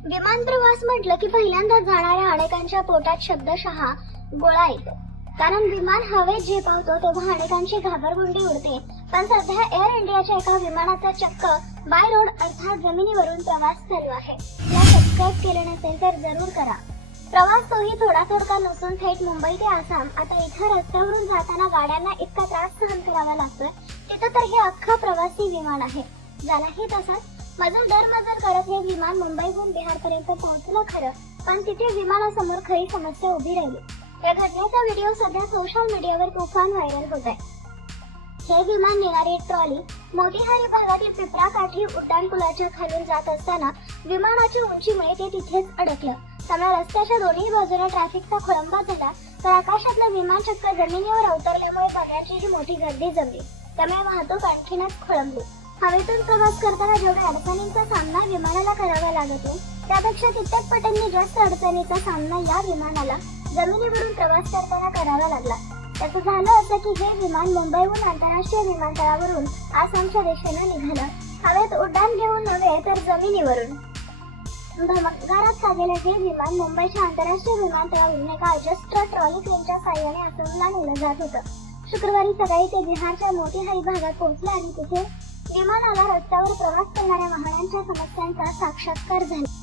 विमान प्रवास म्हटलं की पहिल्यांदा जाणाऱ्या अनेकांच्या पोटात शब्दशः गोळा येतो. कारण विमान हवेत झेपावतो तेव्हा अनेकांची घाबरगुंडी उडते. पण सध्या एअर इंडियाच्या एका विमानाचा चक्क बाय रोड अर्थात जमिनीवरून प्रवास चालू आहे. या सबस्क्राईब केले नसेल तर जरूर करा. प्रवास तोही थोडा थोडका नसून थेट मुंबई ते आसाम. आता इथं रस्त्यावरून जाताना गाड्यांना इतका त्रास सहन करावा लागतोय, तिथं तर हे अख्खं प्रवासी विमान आहे. झालाही तसंच. मजल दरमजल करत हे विमान मुंबईहून बिहारपर्यंत पोहोचलं खरं, पण तिथे विमानासमोर खरी समस्या उभी राहिली. या घटनेचा व्हिडिओ सध्या सोशल मीडियावर तुफान व्हायरल होत आहे. हे विमान नेणारी ट्रॉली मोतीहारी भागातील पिपरा काठी उड्डाणपुलाच्या खालून जात असताना विमानाच्या उंचीमुळे ते तिथेच अडकलं. त्यामुळे रस्त्याच्या दोन्ही बाजूला ट्रॅफिकचा खोळंबा झाला, तर आकाशातलं विमान चक्क जमिनीवर अवतरल्यामुळे बघण्याची मोठी गर्दी जमली. त्यामुळे वाहतूक आणखीनच खोळंबली. हवेतून प्रवास करताना जेवढ्या अडचणींचा सामना विमानाला करावा लागतो, त्यापेक्षा कित्येक पटींनी जास्त अडचणीचा सामना या विमानाला जमिनीवरून प्रवास करताना करावा लागला. त्याचं झालं असं की हे विमान मुंबईहून आंतरराष्ट्रीय विमानतळावरून आसामच्या दिशेनं निघालं. हवेत उड्डाण घेऊन नव्हे तर जमिनीवरून. धमकदारात साजेलं हे विमान मुंबईच्या आंतरराष्ट्रीय विमानतळावरून एका अजस्त्र ट्रॉली क्रेनच्या साह्याने आसामला नेलं जात होतं. शुक्रवारी सकाळी ते बिहारच्या मोतीहारी भागात पोहोचले आणि तिथे विमानाला रस्त्यावर प्रवास करणाऱ्या वाहनांच्या समस्यांचा साक्षात्कार झाला.